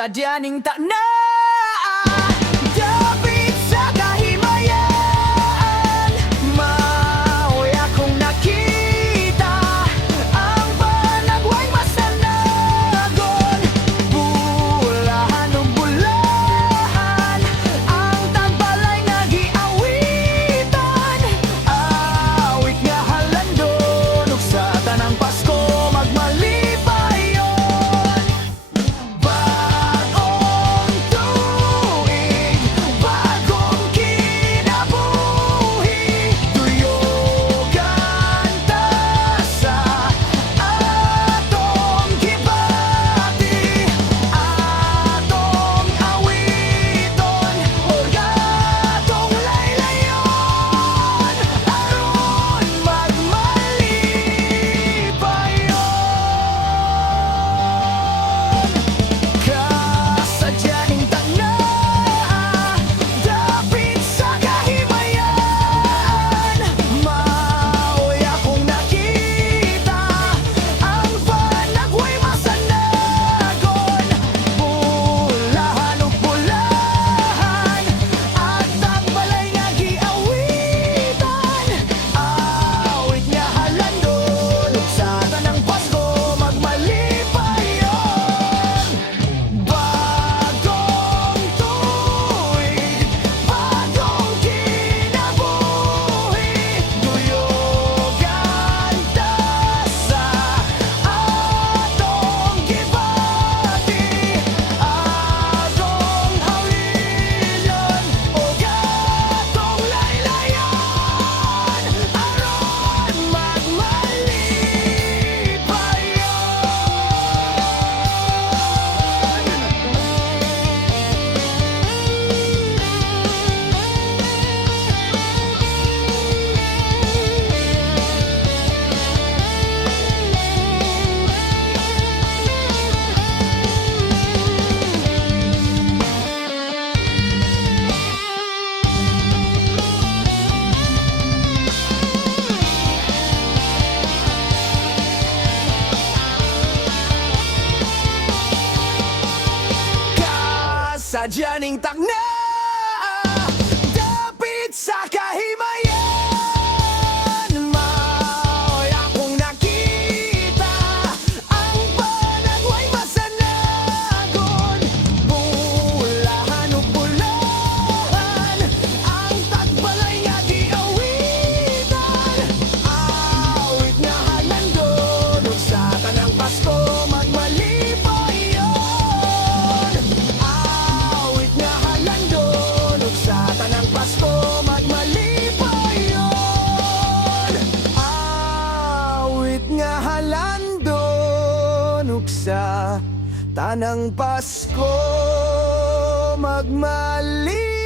Kasadya ning takna dapit sa kahimayan. Maoy akong nakita ang panagway masanagon. Bulahan o bulahan ang tagbalay nagiawitan. Awit nga halandon ug sa tanang Pasko magmalipayon. Bagong tuig, bagong kinabuhi, tuyogan ta sa atong gibati, atong awiton, ug atong laylayon, aron magmalipayon. Kasadyaning takna dapit sa kahimayan. Maoy akong nakita ang panagway masanagon. Bulahan o bulahan at tagbalay nga giawitan. Awit nga halandon ug sa tanang Pasko magmalipayon. Bagong tuig, bagong kinabuhi, tuyogan ta sa atong gibati, atong hawilon, ug atong laylayon, aron kasadyaning takna dapit sa kahimayan. Maoy akong nakita ang panagway masanagon. Bulahan o bulahan ang tagbalay nga giawitan. Awit nga halandon ug sa tanang Pasko magmalipayon. Awit nga halandon ug sa tanang Pasko magmalipayon. Awit nga halandon ug sa tanang Pasko magmalipayon.